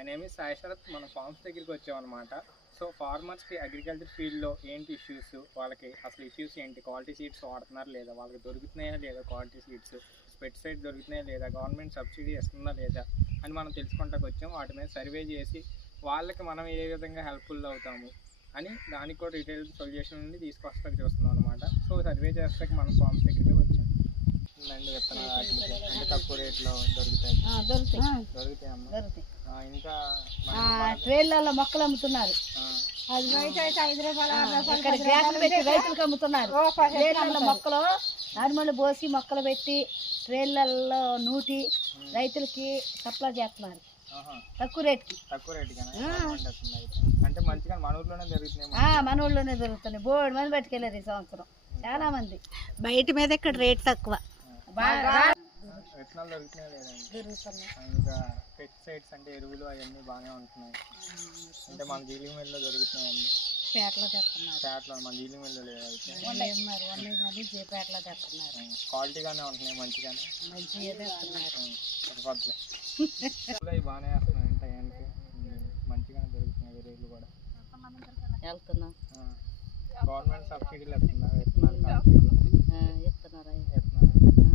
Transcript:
My name is Sai Sharath. మన farms దగ్గరికి వచ్చామన్నమాట. సో ఫార్మర్స్కి అగ్రికల్చర్ ఫీల్డ్లో ఏంటి ఇష్యూస్, వాళ్ళకి అసలు ఇష్యూస్ ఏంటి, క్వాలిటీ సీడ్స్ వాడుతున్నారా లేదా, వాళ్ళకి దొరుకుతున్నాయా లేదా, క్వాలిటీ సీడ్స్ పెస్టిసైడ్ దొరుకుతున్నాయా లేదా, గవర్నమెంట్ సబ్సిడీ ఇస్తుందా లేదా అని మనం తెలుసుకుంటానికి వచ్చాము. వాటి మీద సర్వే చేసి వాళ్ళకి మనం ఏ విధంగా హెల్ప్ఫుల్ అవుతాము అని దానికి కూడా డీటెయిల్ సొల్యూషన్ నుండి తీసుకొస్తాకి చూస్తున్నాం అనమాట. సో సర్వే చేస్తాక మనం ఫార్మ్స్ దగ్గరికి వచ్చాం. విత్తనాలు అంటే తక్కువ రేట్లో దొరుకుతాయి. ఇంకా ట్రైన్లలో మొక్కలు అమ్ముతున్నారు, రైతులకు అమ్ముతున్నారు. ట్రైన్లలో మొక్కలు నార్మల్ పోసి మొక్కలు పెట్టి ట్రైన్లలో నూటి రైతులకి సప్లై చేస్తున్నారు తక్కువ రేటుకి. అంటే మంచిగా మన ఊర్లోనే జరుగుతున్నాయి. మన ఊళ్ళోనే జరుగుతున్నాయి. బోర్డు మంది పట్టుకెళ్ళారు ఈ సంవత్సరం, చాలా మంది. బయట మీద ఇక్కడ రేట్ తక్కువ. విత్తనాలు దొరుకుతున్నాయి లేదండి. ఇంకా పెస్టిసైడ్స్ అంటే ఎరువులు అవన్నీ బాగానే ఉంటున్నాయి. అంటే మన జీలింగ్ మిల్లో దొరుకుతున్నాయండి. పేటలో తెస్తున్నారు. పేటలో మన జీలింగ్ మిల్లో లేదు అయితే పేటలో తెస్తున్నారు. క్వాలిటీగానే ఉంటున్నాయి, మంచిగానే సరిపోద్దులే. ఇవి బాగానే వేస్తున్నాయి. టైంకి మంచిగానే దొరుకుతున్నాయి ఎరువులు కూడా. వెళ్తున్నాం. గవర్నమెంట్ సబ్సిడీలు ఇస్తున్నారు విత్తనాలు ఇస్తున్నారు.